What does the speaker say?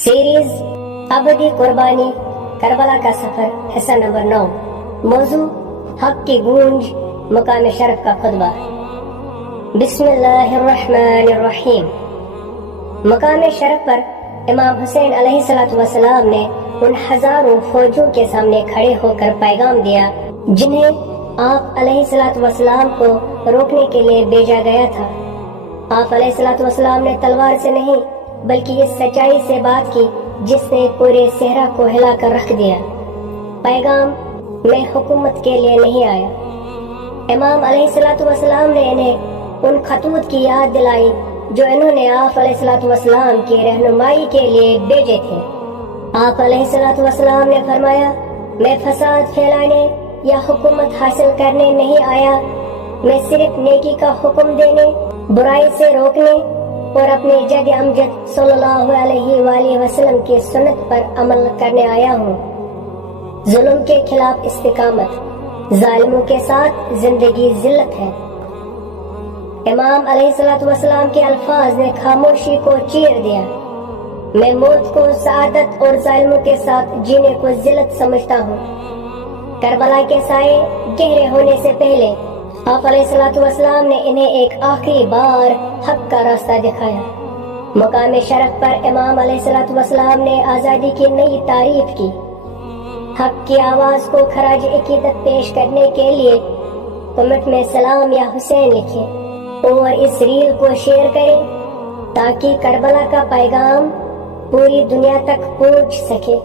Series अबदी कुर्बानी Karbala का सफर हिस्सा नंबर 9। मौजू हक की गूंज मकाम शरफ का खुतबा। बिस्मिल्लाहिर्रहमानिर्रहीम। मकाम शरफ पर इमाम हुसैन अलैहिस्सलाम ने उन हजारों फौजों के सामने खड़े होकर पैगाम दिया जिन्हें आप अलैहिस्सलाम को रोकने के लिए भेजा गया था। आप अलैहिस्सलाम ने तलवार से नहीं बल्कि इस सच्चाई से बात की जिसने पूरे सेहरा को हिलाकर रख दिया। पैगाम मैं हुकूमत के लिए नहीं आया। इमाम अलैहिस्सलाम ने इन्हें उन खतूत की याद दिलाई जो इन्होंने आप अलैहिस्सलाम की रहनुमाई के लिए भेजे थे। आप अलैहिस्सलाम ने फरमाया, मैं फसाद फैलाने या हुकूमत हासिल करने नहीं आया, मैं सिर्फ नेकी का हुक्म देने, बुराई से रोकने और अपने जद अमजद सल्लल्लाहु अलैहि वसल्लम की सुन्नत पर अमल करने आया हूँ। जुल्म के खिलाफ इस्तिकामत, जालिमों के साथ जिंदगी जिल्लत है। इमाम अलैहिस्सलाम के अल्फाज ने खामोशी को चीर दिया। मैं मौत को सआदत और जालिमों के साथ जीने को जिल्लत समझता हूँ। करबला के साए गहरे होने से पहले आप अलैहिस्सलाम ने इन्हें एक आखिरी बार हक का रास्ता दिखाया। मकाम शरफ पर इमाम अलैहिस्सलाम ने आज़ादी की नई तारीफ की। हक की आवाज को खराज अकीदत पेश करने के लिए कमेंट में सलाम या हुसैन लिखें और इस रील को शेयर करें ताकि करबला का पैगाम पूरी दुनिया तक पहुंच सके।